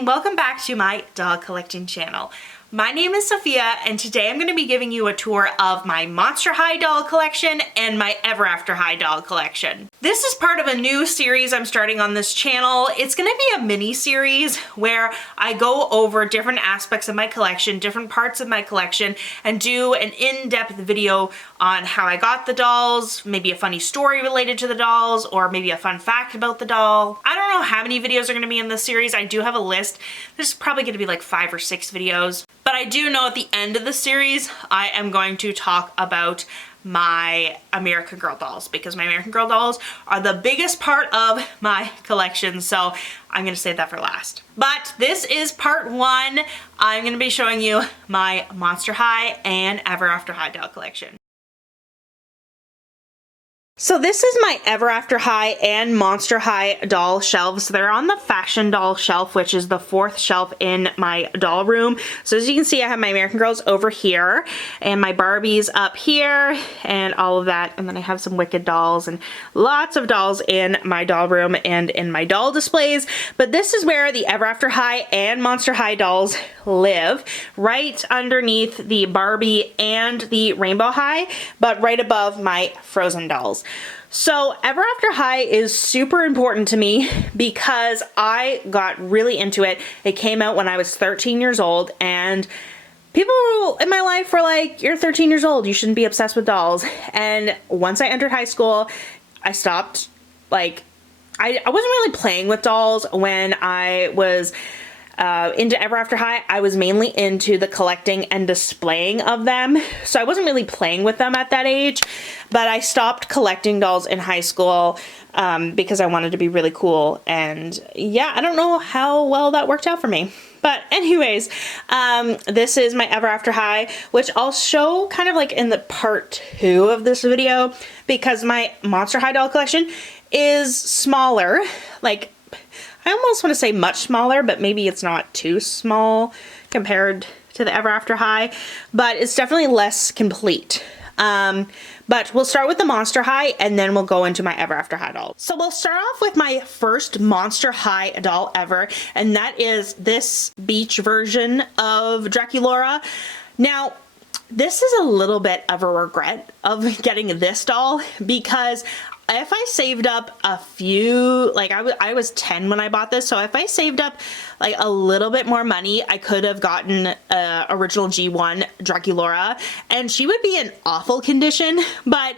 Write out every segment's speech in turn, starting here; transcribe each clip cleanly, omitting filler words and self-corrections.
and welcome back to my doll collecting channel. My name is Sophia and today I'm going to be giving you a tour of my Monster High doll collection and my Ever After High doll collection. This is part of a new series I'm starting on this channel. It's going to be a mini series where I go over different aspects of my collection, different parts of my collection, and do an in-depth video on how I got the dolls, maybe a funny story related to the dolls, or maybe a fun fact about the doll. I don't know how many videos are going to be in this series. I do have a list. There's probably going to be like 5 or 6 videos. But I do know at the end of the series, I am going to talk about my American Girl dolls because my American Girl dolls are the biggest part of my collection. So I'm going to save that for last. But this is part 1. I'm going to be showing you my Monster High and Ever After High doll collection. So this is my Ever After High and Monster High doll shelves. They're on the fashion doll shelf, which is the 4th shelf in my doll room. So as you can see, I have my American Girls over here and my Barbies up here and all of that. And then I have some Wicked dolls and lots of dolls in my doll room and in my doll displays. But this is where the Ever After High and Monster High dolls live, right underneath the Barbie and the Rainbow High, but right above my Frozen dolls. So Ever After High is super important to me because I got really into it. It came out when I was 13 years old and people in my life were like, you're 13 years old, you shouldn't be obsessed with dolls. And once I entered high school, I stopped, like, I wasn't really playing with dolls when I was into Ever After High. I was mainly into the collecting and displaying of them. So I wasn't really playing with them at that age, but I stopped collecting dolls in high school because I wanted to be really cool. And yeah, I don't know how well that worked out for me. But anyways, this is my Ever After High, which I'll show kind of like in the part 2 of this video because my Monster High doll collection is smaller, like I almost want to say much smaller, but maybe it's not too small compared to the Ever After High, but it's definitely less complete. But we'll start with the Monster High and then we'll go into my Ever After High doll. So we'll start off with my first Monster High doll ever, and that is this beach version of Draculaura. Now, this is a little bit of a regret of getting this doll because if I saved up a few, like I was 10 when I bought this, so if I saved up like a little bit more money, I could have gotten original G1 Draculaura, and she would be in awful condition, but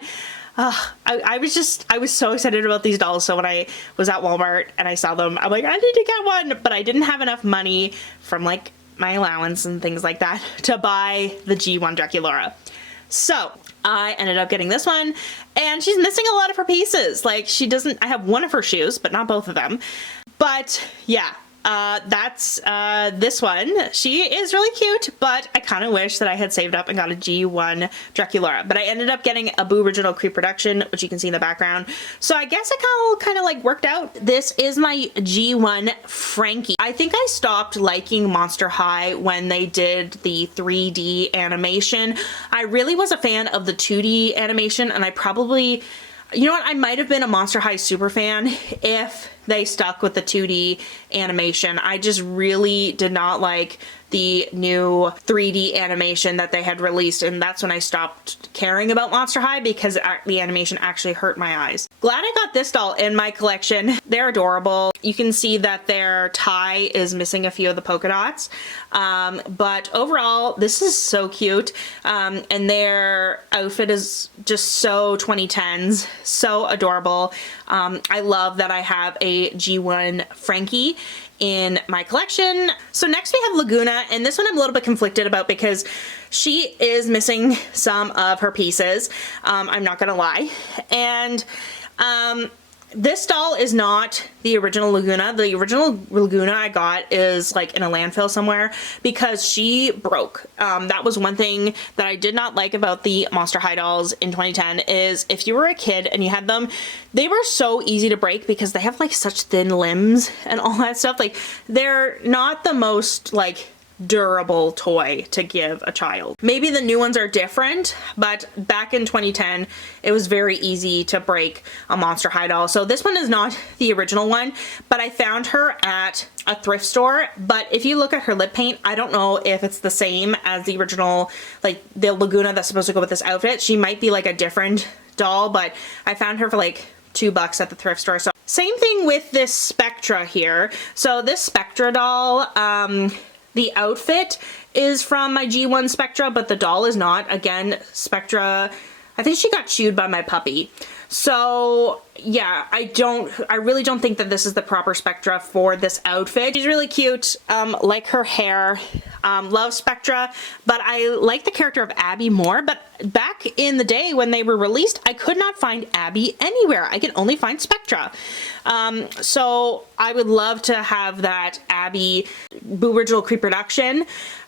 I was so excited about these dolls. So when I was at Walmart and I saw them, I'm like, I need to get one, but I didn't have enough money from like my allowance and things like that to buy the G1 Draculaura. So I ended up getting this one, and she's missing a lot of her pieces. Like, she doesn't, I have one of her shoes, but not both of them. But yeah, that's this one. She is really cute, but I kind of wish that I had saved up and got a G1 Draculaura. But I ended up getting a Boo Original Creep Production, which you can see in the background. So I guess it kind of like worked out. This is my G1 Frankie. I think I stopped liking Monster High when they did the 3D animation. I really was a fan of the 2D animation, and I probably, you know what, I might have been a Monster High super fan if they stuck with the 2D animation. I just really did not like the new 3D animation that they had released, and that's when I stopped caring about Monster High because the animation actually hurt my eyes. Glad I got this doll in my collection. They're adorable. You can see that their tie is missing a few of the polka dots, but overall this is so cute, and their outfit is just so 2010s, so adorable. I love that I have a G1 Frankie in my collection. So next we have Laguna, and this one I'm a little bit conflicted about because she is missing some of her pieces. I'm not gonna lie. And this doll is not the original Laguna. The original Laguna I got is like in a landfill somewhere because she broke. That was one thing that I did not like about the Monster High dolls in 2010 is if you were a kid and you had them, they were so easy to break because they have like such thin limbs and all that stuff. Like, they're not the most like durable toy to give a child. Maybe the new ones are different, but back in 2010, it was very easy to break a Monster High doll. So this one is not the original one, but I found her at a thrift store. But if you look at her lip paint, I don't know if it's the same as the original, like the Laguna that's supposed to go with this outfit. She might be like a different doll, but I found her for like $2 at the thrift store. So same thing with this Spectra here. So this Spectra doll, the outfit is from my G1 Spectra, but the doll is not. Again, Spectra, I think she got chewed by my puppy. So yeah, I really don't think that this is the proper Spectra for this outfit. She's really cute, like her hair, love Spectra, but I like the character of Abby more. But back in the day when they were released, I could not find Abby anywhere. I could only find Spectra. So I would love to have that Abby Boo Original Creeproduction,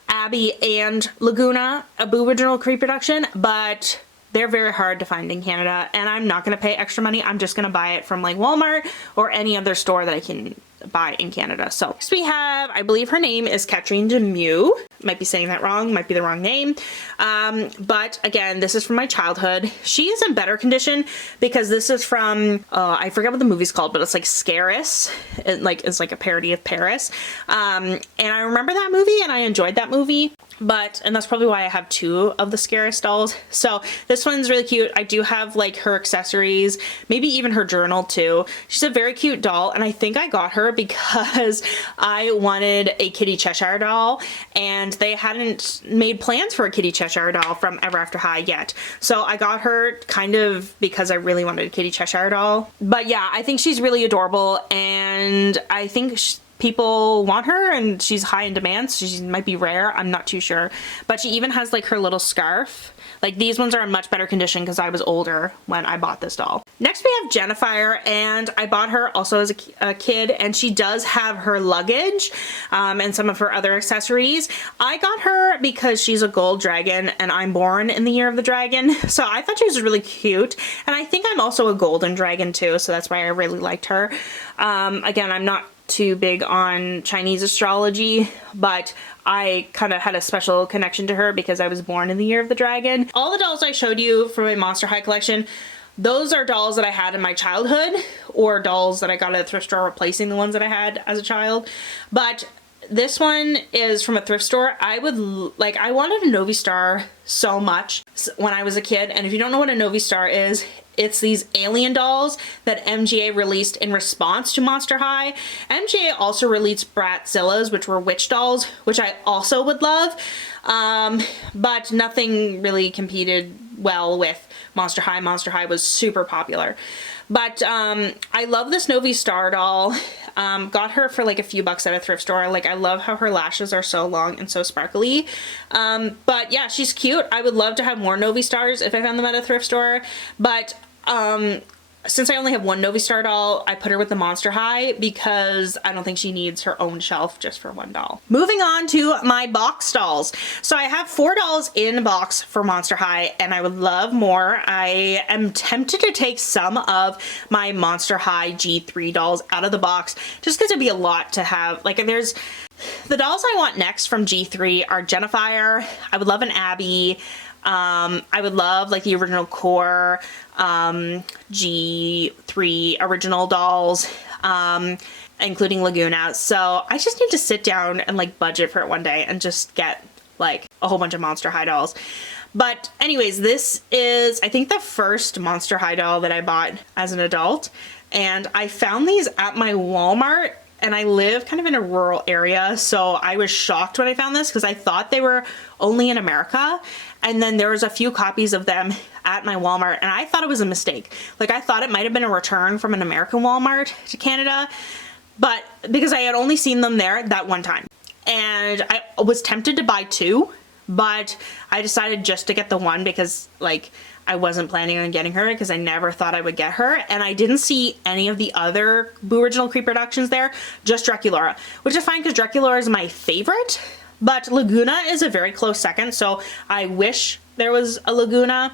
Abby and Laguna, a Boo Original Creeproduction, but they're very hard to find in Canada, and I'm not going to pay extra money. I'm just going to buy it from like Walmart or any other store that I can buy in Canada. So next we have, I believe her name is Katrine Demew. Might be saying that wrong, might be the wrong name. But again, this is from my childhood. She is in better condition because this is from, I forget what the movie's called, but it's like Scaris. It's like a parody of Paris. And I remember that movie and I enjoyed that movie. And that's probably why I have 2 of the Scaris dolls. So this one's really cute. I do have like her accessories, maybe even her journal too. She's a very cute doll, and I think I got her because I wanted a Kitty Cheshire doll, and they hadn't made plans for a Kitty Cheshire doll from Ever After High yet. So I got her kind of because I really wanted a Kitty Cheshire doll. But yeah, I think she's really adorable, and I think people want her, and she's high in demand, so she might be rare. I'm not too sure. But she even has like her little scarf. Like these ones are in much better condition because I was older when I bought this doll. Next we have Jennifer, and I bought her also as a kid, and she does have her luggage and some of her other accessories. I got her because she's a gold dragon and I'm born in the year of the dragon, so I thought she was really cute, and I think I'm also a golden dragon too, so that's why I really liked her. Again, I'm not too big on Chinese astrology, but I kind of had a special connection to her because I was born in the year of the dragon. All the dolls I showed you from my Monster High collection, those are dolls that I had in my childhood, or dolls that I got at a thrift store replacing the ones that I had as a child. But this one is from a thrift store. I wanted a Novi Star so much when I was a kid, and if you don't know what a Novi Star is, it's these alien dolls that MGA released in response to Monster High. MGA also released Bratzillas, which were witch dolls, which I also would love, but nothing really competed well with Monster High. Monster High was super popular. But I love this Novi Star doll. Got her for like a few bucks at a thrift store. Like, I love how her lashes are so long and so sparkly. But yeah, she's cute. I would love to have more Novi Stars if I found them at a thrift store. But since I only have one Novi Star doll, I put her with the Monster High because I don't think she needs her own shelf just for one doll. Moving on to my box dolls. So I have 4 dolls in a box for Monster High, and I would love more. I am tempted to take some of my Monster High G3 dolls out of the box just because it'd be a lot to have. Like, there's the dolls I want next from G3 are Jennifer. I would love an Abby. I would love like the original core G3 original dolls, including Laguna. So I just need to sit down and like budget for it one day and just get like a whole bunch of Monster High dolls. But anyways, this is, I think, the first Monster High doll that I bought as an adult. And I found these at my Walmart, and I live kind of in a rural area. So I was shocked when I found this because I thought they were only in America. And then there was a few copies of them at my Walmart, and I thought it was a mistake. Like, I thought it might have been a return from an American Walmart to Canada, but because I had only seen them there that one time. And I was tempted to buy 2, but I decided just to get the one because like I wasn't planning on getting her because I never thought I would get her. And I didn't see any of the other Boo Original Creeproductions there, just Draculaura, which is fine because Draculaura is my favorite. But Laguna is a very close second, so I wish there was a Laguna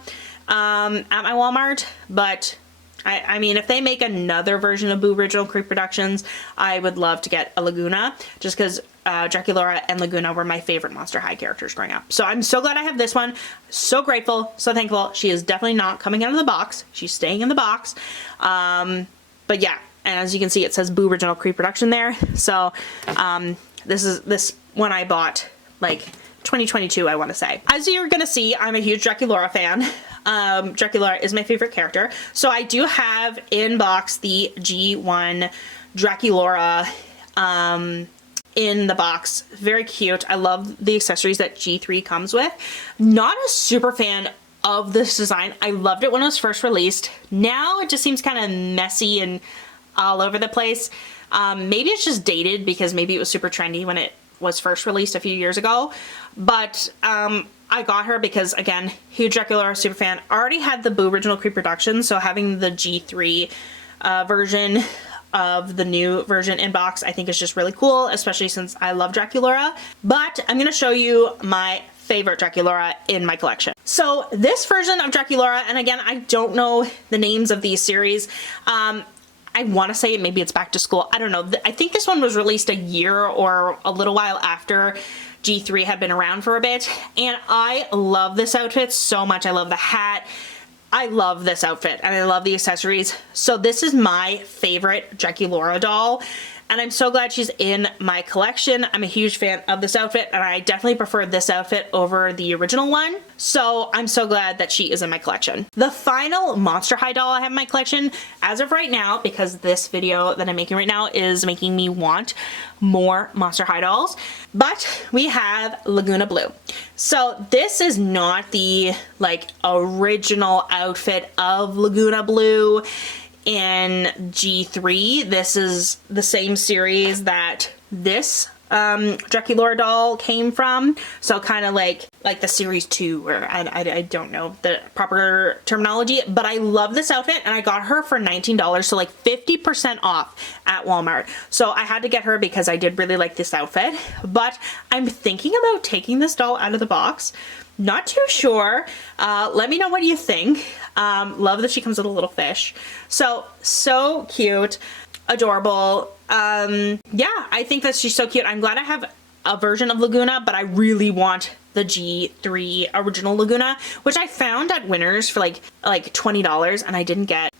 at my Walmart. But I mean, if they make another version of Boo Original Creeproductions, I would love to get a Laguna, just because Draculaura and Laguna were my favorite Monster High characters growing up. So I'm so glad I have this one. So grateful, so thankful. She is definitely not coming out of the box. She's staying in the box. But yeah, and as you can see, it says Boo Original Pre-Production there. So this one I bought like 2022, I want to say. As you're gonna see, I'm a huge Draculaura fan. Draculaura is my favorite character. So I do have in box the G1 Draculaura in the box. Very cute. I love the accessories that G3 comes with. Not a super fan of this design. I loved it when it was first released. Now it just seems kind of messy and all over the place. Maybe it's just dated because maybe it was super trendy when it was first released a few years ago. But I got her because, again, huge Draculaura super fan. Already had the Boo Original Pre-Production, so having the G3 version of the new version in box I think is just really cool, especially since I love Draculaura. But I'm gonna show you my favorite Draculaura in my collection. So this version of Draculaura, and again, I don't know the names of these series. I want to say maybe it's Back to School. I don't know. I think this one was released a year or a little while after G3 had been around for a bit. And I love this outfit so much. I love the hat. I love this outfit and I love the accessories. So this is my favorite Draculaura doll. And I'm so glad she's in my collection. I'm a huge fan of this outfit and I definitely prefer this outfit over the original one. So I'm so glad that she is in my collection. The final Monster High doll I have in my collection as of right now, because this video that I'm making right now is making me want more Monster High dolls, but we have Laguna Blue. So this is not the like original outfit of Laguna Blue in G3. This is the same series that this Draculaura doll came from. So kind of like the series 2, or I don't know the proper terminology, but I love this outfit and I got her for $19, so like 50% off at Walmart. So I had to get her because I did really like this outfit, but I'm thinking about taking this doll out of the box. Not too sure. Let me know what you think. Love that she comes with a little fish. So cute, adorable. Yeah, I think that she's so cute. I'm glad I have a version of Laguna, but I really want the G3 original Laguna, which I found at Winners for like $20 and I didn't get.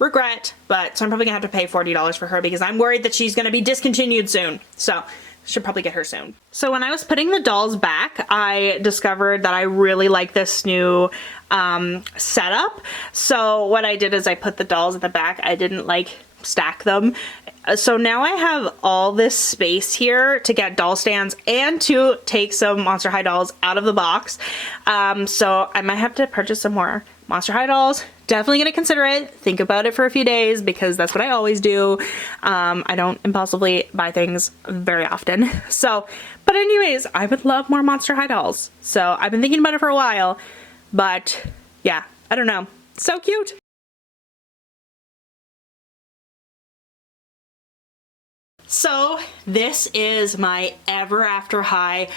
Regret, but so I'm probably gonna have to pay $40 for her because I'm worried that she's gonna be discontinued soon. So should probably get her soon. So when I was putting the dolls back, I discovered that I really like this new setup. So what I did is I put the dolls at the back. I didn't like stack them. So now I have all this space here to get doll stands and to take some Monster High dolls out of the box. So I might have to purchase some more Monster High dolls. Definitely gonna consider it. Think about it for a few days because that's what I always do. I don't impulsively buy things very often. So, but anyways, I would love more Monster High dolls. So I've been thinking about it for a while, but yeah, I don't know. So cute. So this is my Ever After High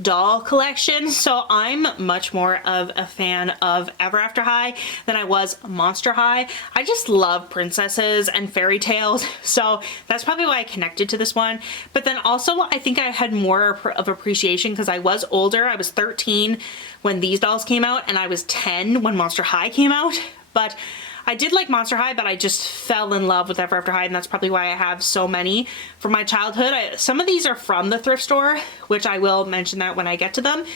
doll collection. So I'm much more of a fan of Ever After High than I was Monster High. I just love princesses and fairy tales. So that's probably why I connected to this one. But then also I think I had more of appreciation because I was older. I was 13 when these dolls came out and I was 10 when Monster High came out. But I did like Monster High, but I just fell in love with Ever After High, and that's probably why I have so many from my childhood. Some of these are from the thrift store, which I will mention that when I get to them.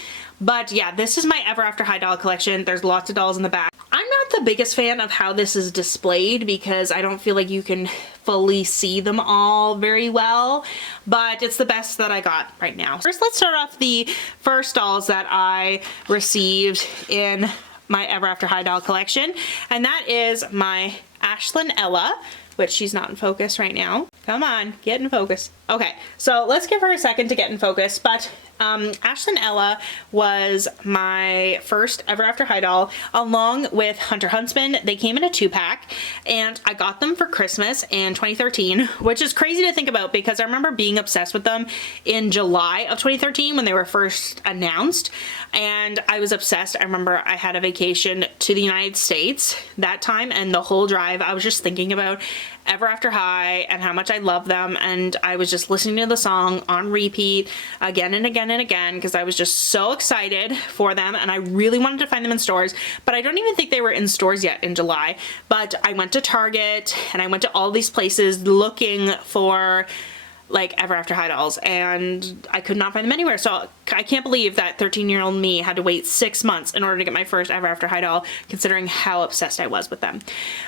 But yeah, this is my Ever After High doll collection. There's lots of dolls in the back. I'm not the biggest fan of how this is displayed because I don't feel like you can fully see them all very well, but it's the best that I got right now. First, let's start off the first dolls that I received in my Ever After High doll collection, and that is my Ashlyn Ella, which she's not in focus right now. Come on, get in focus. Okay, so let's give her a second to get in focus, but Ashlyn Ella was my first Ever After High doll along with Hunter Huntsman. They came in a 2-pack, and I got them for Christmas in 2013, which is crazy to think about because I remember being obsessed with them in July of 2013 when they were first announced, and I was obsessed. I remember I had a vacation to the United States that time, and the whole drive I was just thinking about Ever After High and how much I love them, and I was just listening to the song on repeat again and again and again because I was just so excited for them, and I really wanted to find them in stores, but I don't even think they were in stores yet in July. But I went to Target and I went to all these places looking for like Ever After High dolls, and I could not find them anywhere. So I can't believe that 13-year-old me had to wait 6 months in order to get my first Ever After High doll, considering how obsessed I was with them.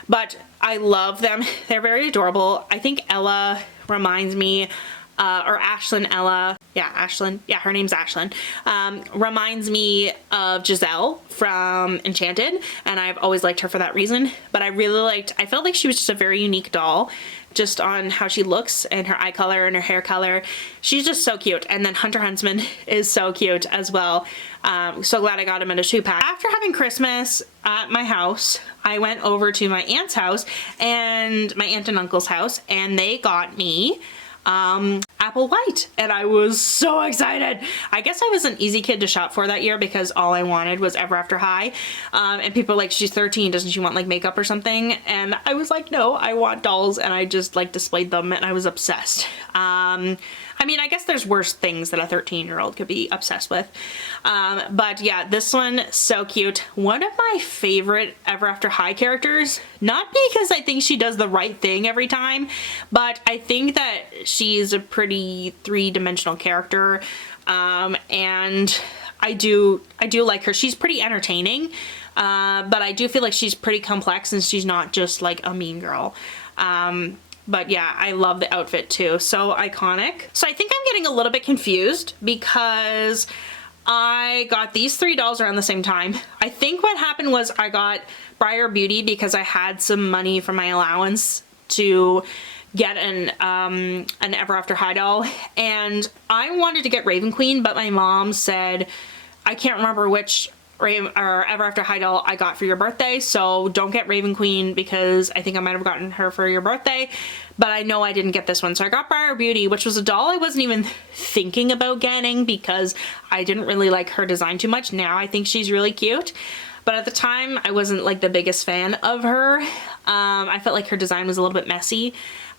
But I love them. They're very adorable. I think Ella reminds me, or Ashlyn Ella, yeah, Ashlyn, yeah, her name's Ashlyn, reminds me of Giselle from Enchanted, and I've always liked her for that reason. But I felt like she was just a very unique doll, just on how she looks and her eye color and her hair color. She's just so cute. And then Hunter Huntsman is so cute as well. So glad I got him in a 2-pack. After having Christmas at my house, I went over to my aunt's house and my aunt and uncle's house, and they got me Apple White, and I was so excited. I guess I was an easy kid to shop for that year because all I wanted was Ever After High, and people were like, she's 13, doesn't she want like makeup or something? And I was like, no, I want dolls, and I just like displayed them, and I was obsessed. I mean, I guess there's worse things that a 13-year-old could be obsessed with. But yeah, this one, so cute. One of my favorite Ever After High characters, not because I think she does the right thing every time, but I think that she's a pretty three-dimensional character. And I do like her. She's pretty entertaining, but I do feel like she's pretty complex and she's not just like a mean girl. But yeah, I love the outfit too. So iconic. So I think I'm getting a little bit confused because I got these 3 dolls around the same time. I think what happened was I got Briar Beauty because I had some money from my allowance to get an Ever After High doll, and I wanted to get Raven Queen, but my mom said, I can't remember which or Ever After High doll I got for your birthday, so don't get Raven Queen because I think I might have gotten her for your birthday, but I know I didn't get this one. So I got Briar Beauty, which was a doll I wasn't even thinking about getting because I didn't really like her design too much. Now I think she's really cute, but at the time I wasn't like the biggest fan of her. I felt like her design was a little bit messy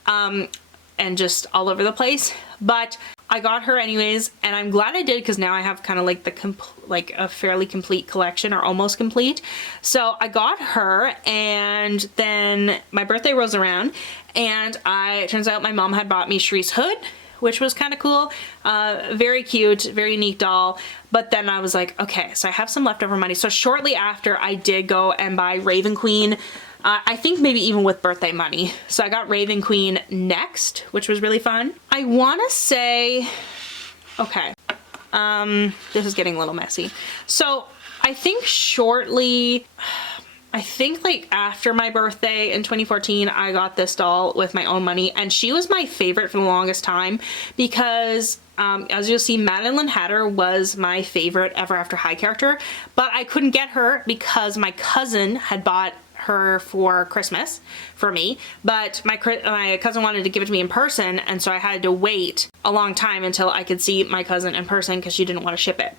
and just all over the place, but I got her anyways, and I'm glad I did because now I have kind of like a fairly complete collection, or almost complete. So I got her, and then my birthday rolls around, and it turns out my mom had bought me Sharice Hood, which was kind of cool. Very cute, very unique doll. But then I was like, okay, so I have some leftover money. So shortly after, I did go and buy Raven Queen. I think maybe even with birthday money. So I got Raven Queen next, which was really fun. I want to say, okay, this is getting a little messy. So I think like after my birthday in 2014, I got this doll with my own money, and she was my favorite for the longest time because as you'll see, Madeline Hatter was my favorite Ever After High character, but I couldn't get her because my cousin had bought her for Christmas for me, but my cousin wanted to give it to me in person, and so I had to wait a long time until I could see my cousin in person because she didn't want to ship it.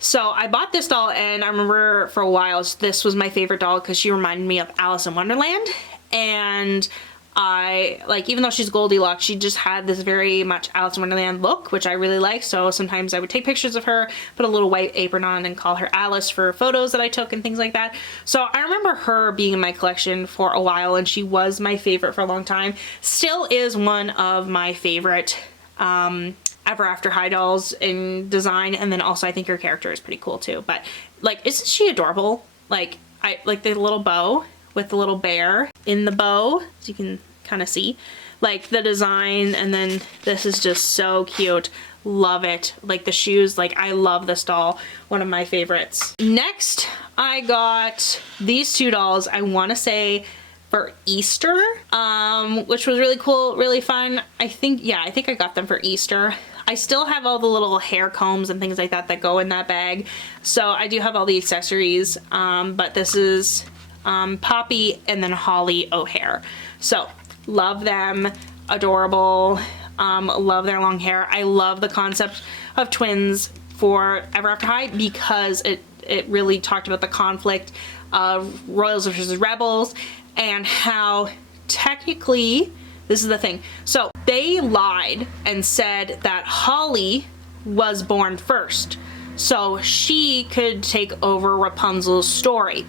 So I bought this doll, and I remember for a while this was my favorite doll because she reminded me of Alice in Wonderland, and I like, even though she's Goldilocks, she just had this very much Alice in Wonderland look, which I really like. So sometimes I would take pictures of her, put a little white apron on, and call her Alice for photos that I took and things like that. So I remember her being in my collection for a while, and she was my favorite for a long time. Still is one of my favorite Ever After High dolls in design, and then also I think her character is pretty cool too. But like, isn't she adorable? Like, I like the little bow with the little bear in the bow, as you can kind of see, like the design, and then this is just so cute. Love it. Like the shoes, like I love this doll, one of my favorites. Next, I got these 2 dolls, I want to say for Easter, which was really cool, really fun. I think I got them for Easter. I still have all the little hair combs and things like that that go in that bag, so I do have all the accessories, but this is Poppy, and then Holly O'Hare. So love them, adorable, love their long hair. I love the concept of twins for Ever After High because it really talked about the conflict of royals versus rebels and how technically, this is the thing. So they lied and said that Holly was born first, so she could take over Rapunzel's story,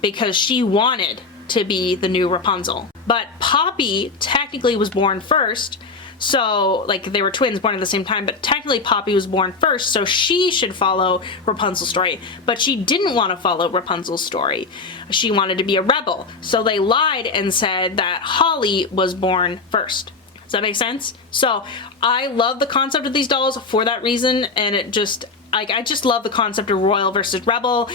because she wanted to be the new Rapunzel. But Poppy technically was born first, so like they were twins born at the same time, but technically Poppy was born first, so she should follow Rapunzel's story. But she didn't want to follow Rapunzel's story. She wanted to be a rebel. So they lied and said that Holly was born first. Does that make sense? So I love the concept of these dolls for that reason, and it just, like, I just love the concept of royal versus rebel,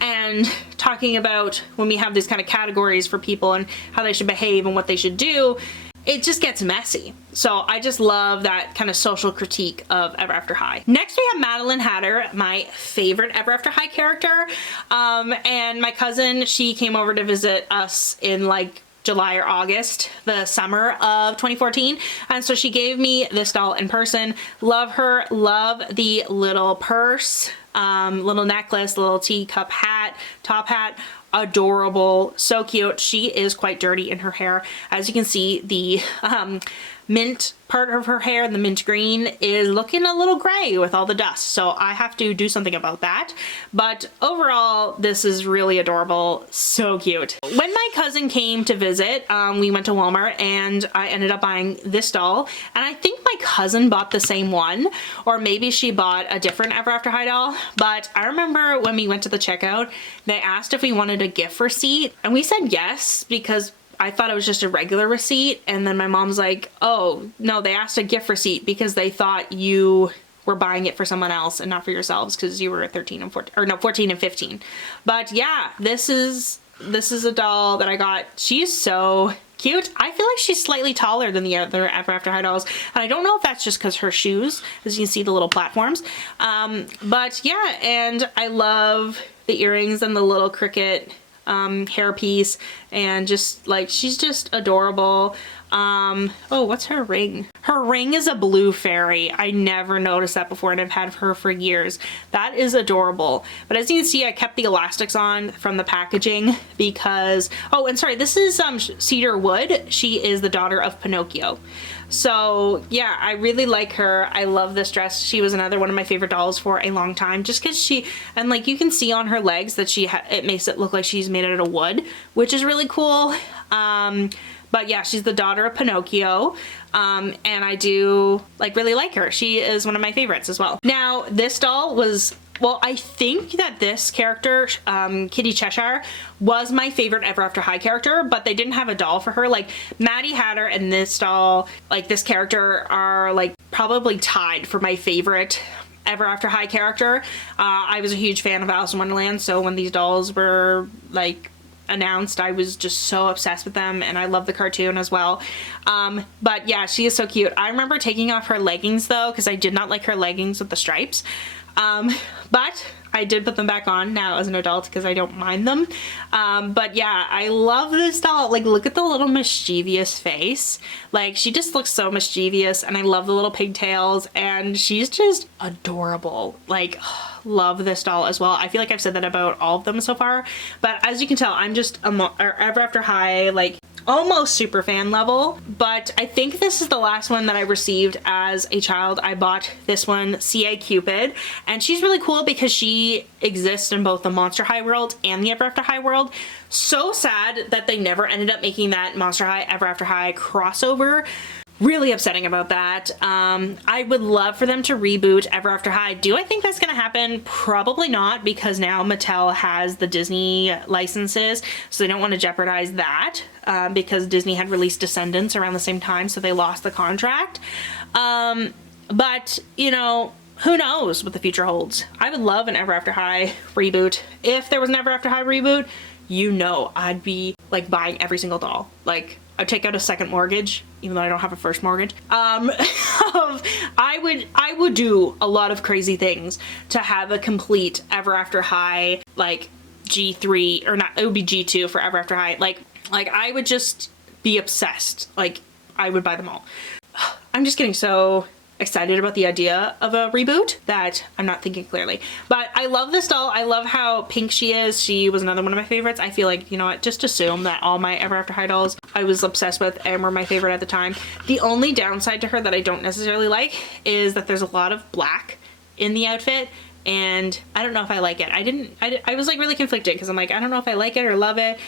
and talking about when we have these kind of categories for people and how they should behave and what they should do. It just gets messy. So I just love that kind of social critique of Ever After High. Next we have Madeline Hatter, my favorite Ever After High character. And my cousin, she came over to visit us in like July or August, the summer of 2014. And so she gave me this doll in person. Love her, love the little purse, little necklace, little teacup hat, top hat. Adorable, so cute. She is quite dirty in her hair. As you can see, the mint part of her hair, the mint green, is looking a little gray with all the dust, so I have to do something about that. But overall, this is really adorable, so cute. When my cousin came to visit, we went to Walmart and I ended up buying this doll, and I think my cousin bought the same one, or maybe she bought a different Ever After High doll. But I remember when we went to the checkout, they asked if we wanted a gift receipt, and we said yes because I thought it was just a regular receipt. And then my mom's like, oh no, they asked a gift receipt because they thought you were buying it for someone else and not for yourselves because you were 13 and 14, or no, 14 and 15. But yeah, this is a doll that I got. She's so cute. I feel like she's slightly taller than the other Ever After High dolls, and I don't know if that's just because her shoes, as you can see the little platforms. But yeah, and I love the earrings and the little cricket hairpiece, and just like, she's just adorable. Oh, what's her ring? Her ring is a blue fairy. I never noticed that before, and I've had her for years. That is adorable. But as you can see, I kept the elastics on from the packaging because, oh, and sorry, this is Cedar Wood. She is the daughter of Pinocchio. So yeah, I really like her. I love this dress. She was another one of my favorite dolls for a long time, just because she, and like you can see on her legs that it makes it look like she's made out of wood, which is really cool. But yeah, she's the daughter of Pinocchio, and I do really like her. She is one of my favorites as well. Now, this doll was, well, I think that this character, Kitty Cheshire, was my favorite Ever After High character, but they didn't have a doll for her. Like, Maddie Hatter and this doll, like this character, are like probably tied for my favorite Ever After High character. I was a huge fan of Alice in Wonderland, so when these dolls were like announced, I was just so obsessed with them, and I love the cartoon as well. But yeah, she is so cute. I remember taking off her leggings though, because I did not like her leggings with the stripes. But I did put them back on now as an adult because I don't mind them. But yeah, I love this doll. Like, look at the little mischievous face. Like, she just looks so mischievous, and I love the little pigtails, and she's just adorable. Like, love this doll as well. I feel like I've said that about all of them so far, but as you can tell, I'm just Ever After High, like, almost super fan level. But I think this is the last one that I received as a child. I bought this one, C.A. Cupid, and she's really cool because she exists in both the Monster High world and the Ever After High world. So sad that they never ended up making that Monster High Ever After High crossover. Really upsetting about that. I would love for them to reboot Ever After High. Do I think that's gonna happen? Probably not, because now Mattel has the Disney licenses, so they don't want to jeopardize that, because Disney had released Descendants around the same time, so they lost the contract. But, you know, who knows what the future holds. I would love an Ever After High reboot. If there was an Ever After High reboot, you know I'd be like buying every single doll. Like, I'd take out a second mortgage, even though I don't have a first mortgage. I would do a lot of crazy things to have a complete Ever After High, like, G3 or not, it would be G2 for Ever After High. Like I would just be obsessed. Like I would buy them all. I'm just getting so excited about the idea of a reboot that I'm not thinking clearly. But I love this doll. I love how pink she is. She was another one of my favorites. I feel like, you know what, just assume that all my Ever After High dolls I was obsessed with and were my favorite at the time. The only downside to her that I don't necessarily like is that there's a lot of black in the outfit, and I don't know if I like it. I was like really conflicted because I'm like, I don't know if I like it or love it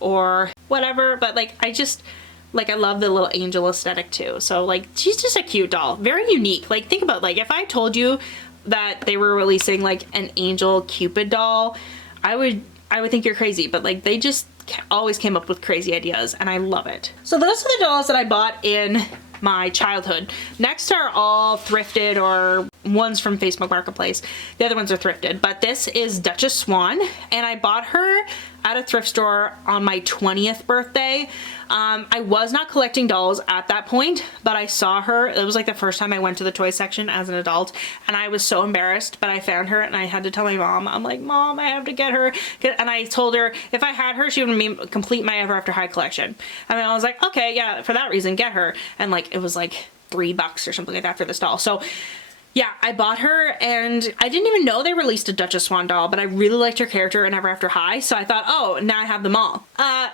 or whatever, but like I love the little angel aesthetic too. So like, she's just a cute doll, very unique. Like think about, like, if I told you that they were releasing like an angel Cupid doll, I would think you're crazy, but like they just always came up with crazy ideas and I love it. So those are the dolls that I bought in my childhood. Next are all thrifted or ones from Facebook Marketplace. The other ones are thrifted, but this is Duchess Swan, and I bought her at a thrift store on my 20th birthday. I was not collecting dolls at that point, but I saw her. It was like the first time I went to the toy section as an adult, and I was so embarrassed, but I found her and I had to tell my mom. I'm like, Mom, I have to get her. And I told her if I had her, she would complete my Ever After High collection. And then I was like, okay, yeah, for that reason, get her. And like, it was like $3 or something like that for this doll. So yeah, I bought her, and I didn't even know they released a Duchess Swan doll, but I really liked her character in Ever After High, so I thought, oh, now I have them all.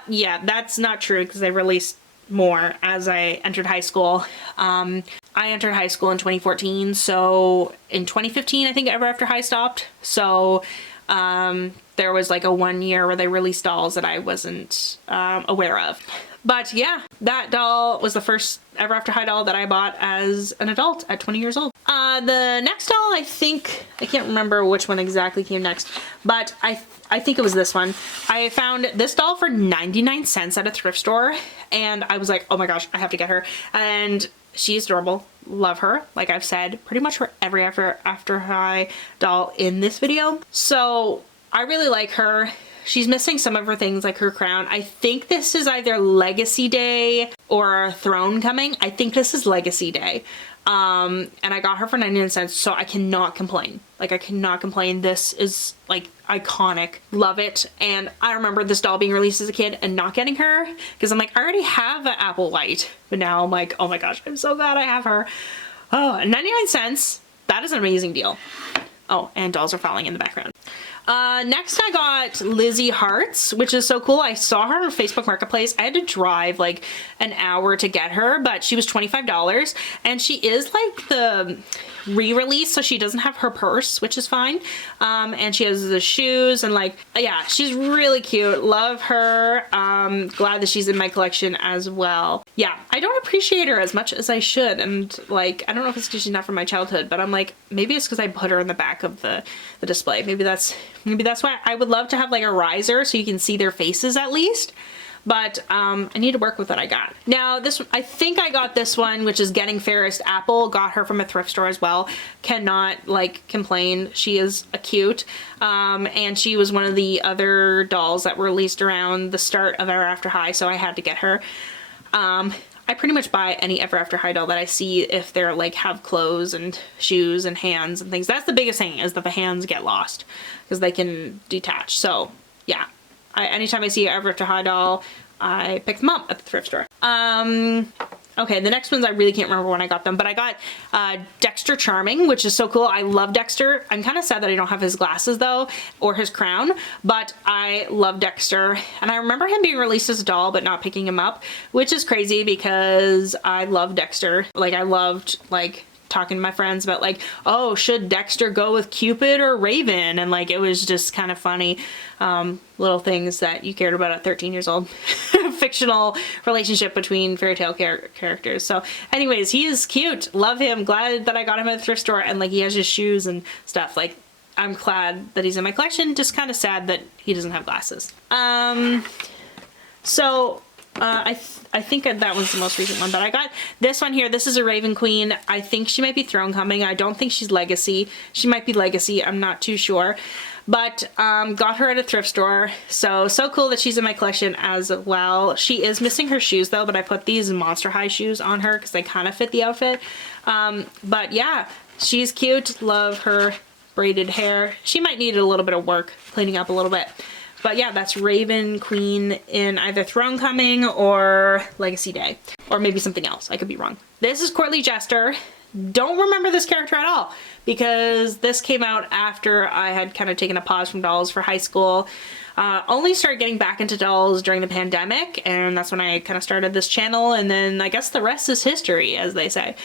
Yeah, that's not true because they released more as I entered high school. I entered high school in 2014, so in 2015, I think Ever After High stopped. So there was like a 1 year where they released dolls that I wasn't aware of. But yeah, that doll was the first Ever After High doll that I bought as an adult at 20 years old. The next doll, I can't remember which one exactly came next, but I think it was this one. I found this doll for 99 cents at a thrift store, and I was like, oh my gosh, I have to get her. And she's adorable. Love her. Like I've said, pretty much for every After High doll in this video. So I really like her. She's missing some of her things like her crown. I think this is either Legacy Day or Throne Coming. I think this is Legacy Day. And I got her for 99 cents, so I cannot complain. Like, I cannot complain. This is like iconic. Love it. And I remember this doll being released as a kid and not getting her because I'm like, I already have an Apple White. But now I'm like, oh my gosh, I'm so glad I have her. Oh, 99 cents. That is an amazing deal. Oh, and dolls are falling in the background. Next I got Lizzie Hearts, which is so cool. I saw her on Facebook Marketplace. I had to drive like an hour to get her, but she was $25, and she is like the re-release, so she doesn't have her purse, which is fine. And she has the shoes, and like, yeah, she's really cute. Love her. Glad that she's in my collection as well. Yeah, I don't appreciate her as much as I should, and like, I don't know if it's because she's not from my childhood, but I'm like, maybe it's because I put her in the back of the display. Maybe that's why. I would love to have like a riser so you can see their faces at least. But I need to work with what I got. Now this, I think I got this one, which is Getting Fairest Apple. Got her from a thrift store as well. Cannot like complain. She is a cute. And she was one of the other dolls that were released around the start of Ever After High, so I had to get her. I pretty much buy any Ever After High doll that I see if they're like have clothes and shoes and hands and things. That's the biggest thing, is that the hands get lost because they can detach. So yeah, anytime I see an Ever After High doll, I pick them up at the thrift store. Okay, the next ones I really can't remember when I got them, but I got Dexter Charming, which is so cool. I love Dexter. I'm kind of sad that I don't have his glasses though, or his crown, but I love Dexter. And I remember him being released as a doll, but not picking him up, which is crazy because I love Dexter. Like, I loved like talking to my friends about like, oh, should Dexter go with Cupid or Raven? And like, it was just kind of funny, little things that you cared about at 13 years old. Fictional relationship between fairy tale characters. So anyways, he is cute. Love him. Glad that I got him at the thrift store, and like, he has his shoes and stuff. Like, I'm glad that he's in my collection. Just kind of sad that he doesn't have glasses. I think that was the most recent one, but I got this one here. This is a Raven Queen. I think she might be Throne Coming. I don't think she's Legacy. She might be Legacy. I'm not too sure. But got her at a thrift store. So cool that she's in my collection as well. She is missing her shoes though, but I put these Monster High shoes on her because they kind of fit the outfit. But yeah, she's cute. Love her braided hair. She might need a little bit of work cleaning up a little bit. But yeah, that's Raven Queen in either Throne Coming or Legacy Day, or maybe something else. I could be wrong. This is Courtly Jester. Don't remember this character at all because this came out after I had kind of taken a pause from dolls for high school. Only started getting back into dolls during the pandemic, and that's when I kind of started this channel, and then I guess the rest is history, as they say.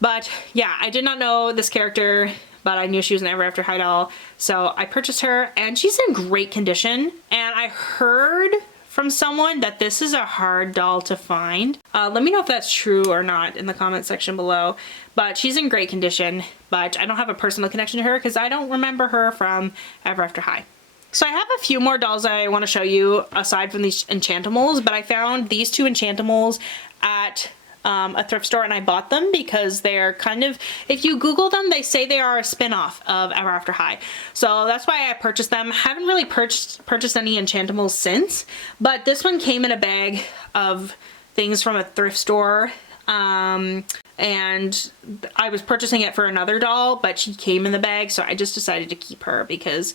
But yeah, I did not know this character, but I knew she was an Ever After High doll, so I purchased her, and she's in great condition. And I heard from someone that this is a hard doll to find. Let me know if that's true or not in the comment section below. But she's in great condition, but I don't have a personal connection to her because I don't remember her from Ever After High. So I have a few more dolls I want to show you aside from these Enchantimals, but I found these two Enchantimals at a thrift store, and I bought them because they're kind of, if you Google them, they say they are a spin-off of Ever After High. So that's why I purchased them. Haven't really purchased any Enchantimals since, but this one came in a bag of things from a thrift store. And I was purchasing it for another doll, but she came in the bag, so I just decided to keep her because,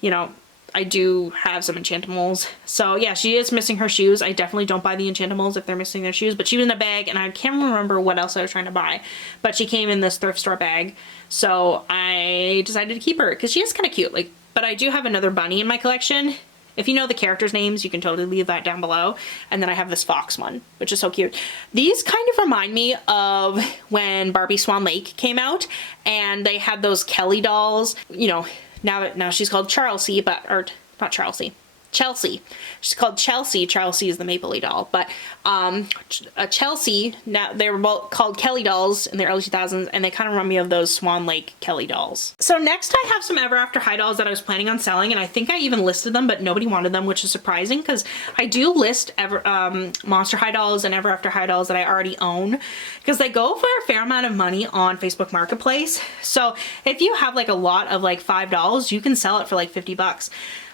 you know, I do have some Enchantimals. So yeah, she is missing her shoes. I definitely don't buy the Enchantimals if they're missing their shoes, but she was in a bag, and I can't remember what else I was trying to buy, but she came in this thrift store bag. So I decided to keep her because she is kind of cute. Like, but I do have another bunny in my collection. If you know the characters' names, you can totally leave that down below. And then I have this fox one, which is so cute. These kind of remind me of when Barbie Swan Lake came out, and they had those Kelly dolls, you know. Now she's called Chelsea, or not Chelsea. She's called Chelsea. Chelsea is the Mapley doll, but Chelsea, now they were both called Kelly dolls in the early 2000s, and they kind of remind me of those Swan Lake Kelly dolls. So next I have some Ever After High dolls that I was planning on selling, and I think I even listed them, but nobody wanted them, which is surprising because I do list Monster High dolls and Ever After High dolls that I already own because they go for a fair amount of money on Facebook Marketplace. So if you have like a lot of like 5 dolls, you can sell it for like 50 bucks.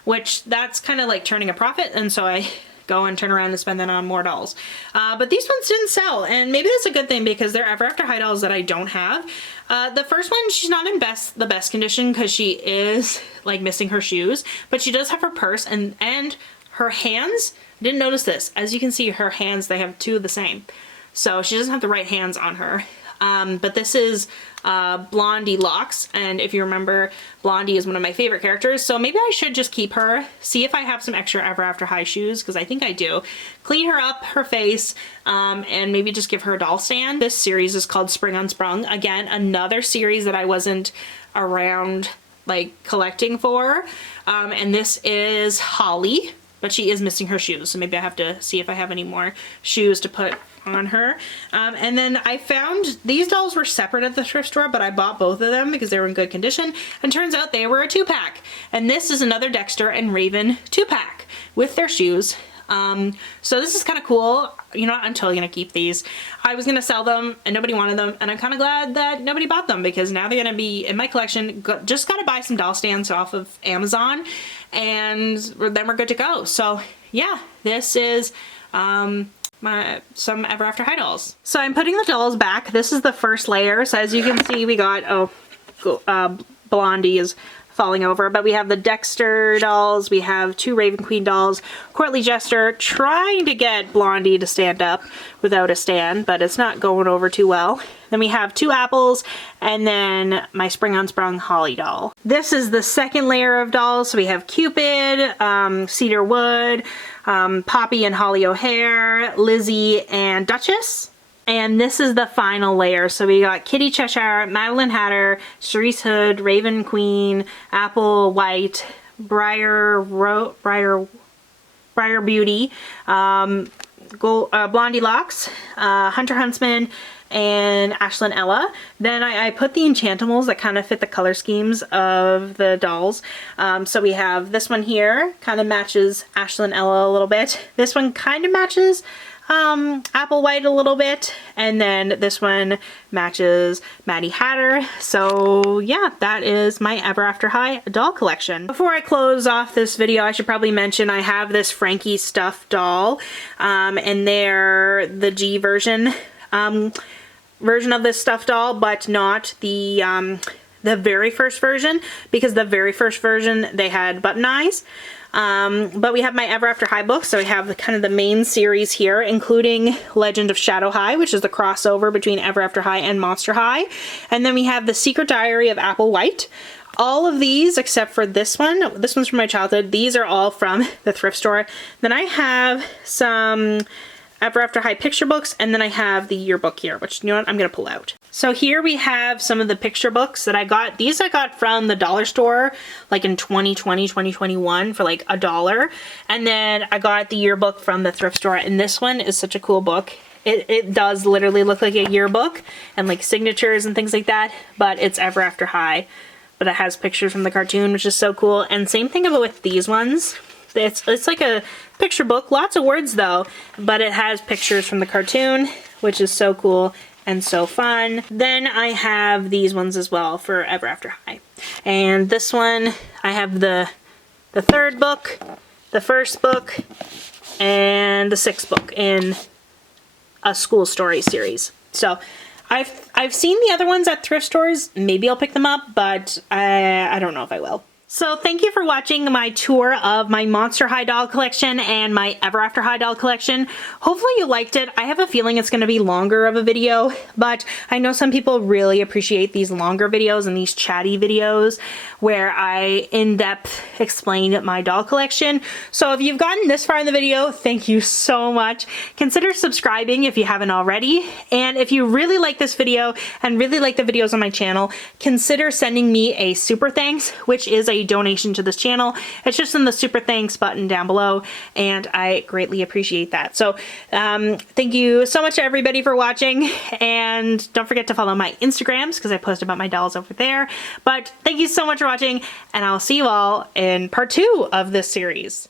Which that's kind of like turning a profit, and so I go and turn around and spend that on more dolls. But these ones didn't sell, and maybe that's a good thing because they're Ever After High dolls that I don't have. The first one, she's not in the best condition because she is like missing her shoes, but she does have her purse and her hands. I didn't notice this. As you can see, her hands, they have two of the same. So she doesn't have the right hands on her. But this is Blondie Locks, and if you remember, Blondie is one of my favorite characters, so maybe I should just keep her, see if I have some extra Ever After High shoes, because I think I do. Clean her up, her face, and maybe just give her a doll stand. This series is called Spring Unsprung. Again, another series that I wasn't around like collecting for, and this is Holly, but she is missing her shoes, so maybe I have to see if I have any more shoes to put on her. And then I found these dolls were separate at the thrift store, but I bought both of them because they were in good condition, and turns out they were a 2-pack. And this is another Dexter and Raven 2-pack with their shoes. So this is kind of cool. You know what, I'm totally gonna keep these. I was gonna sell them and nobody wanted them, and I'm kind of glad that nobody bought them because now they're gonna be in my collection. Just gotta buy some doll stands off of Amazon, and then we're good to go. So yeah, this is some Ever After High dolls. So I'm putting the dolls back. This is the first layer. So as you can see, we got, Blondie is falling over, but we have the Dexter dolls, we have 2 Raven Queen dolls, Courtly Jester trying to get Blondie to stand up without a stand, but it's not going over too well. Then we have 2 apples, and then my Spring Unsprung Holly doll. This is the second layer of dolls. So we have Cupid, Cedar Wood, Poppy and Holly O'Hare, Lizzie and Duchess. And this is the final layer. So we got Kitty Cheshire, Madeline Hatter, Charisse Hood, Raven Queen, Apple White, Briar Beauty, Blondie Locks, Hunter Huntsman, and Ashlyn Ella. Then I put the Enchantimals that kind of fit the color schemes of the dolls. So we have this one here, kind of matches Ashlyn Ella a little bit. This one kind of matches Apple White a little bit, and then this one matches Maddie Hatter. So yeah, that is my Ever After High doll collection. Before I close off this video, I should probably mention I have this Frankie stuffed doll, and they're the G version of this stuffed doll, but not the very first version, because the very first version they had button eyes. But we have my Ever After High books. So we have the kind of the main series here, including Legend of Shadow High, which is the crossover between Ever After High and Monster High. And then we have The Secret Diary of Apple White. All of these, except for this one's from my childhood, these are all from the thrift store. Then I have some Ever After High picture books, and then I have the yearbook here, which, you know what, I'm gonna pull out. So here we have some of the picture books that I got. These I got from the dollar store, like in 2020, 2021 for like $1. And then I got the yearbook from the thrift store, and this one is such a cool book. It does literally look like a yearbook and like signatures and things like that, but it's Ever After High. But it has pictures from the cartoon, which is so cool. And same thing about with these ones. It's like a picture book, lots of words though, but it has pictures from the cartoon, which is so cool and so fun. Then I have these ones as well for Ever After High. And this one, I have the third book, the first book, and the sixth book in a school story series. So I've seen the other ones at thrift stores. Maybe I'll pick them up, but I don't know if I will. So thank you for watching my tour of my Monster High doll collection and my Ever After High doll collection. Hopefully you liked it. I have a feeling it's going to be longer of a video, but I know some people really appreciate these longer videos and these chatty videos where I in-depth explain my doll collection. So if you've gotten this far in the video, thank you so much. Consider subscribing if you haven't already. And if you really like this video and really like the videos on my channel, consider sending me a super thanks, which is a donation to this channel. It's just in the super thanks button down below, and I greatly appreciate that. So thank you so much to everybody for watching, and don't forget to follow my Instagrams because I post about my dolls over there. But thank you so much for watching, and I'll see you all in part 2 of this series.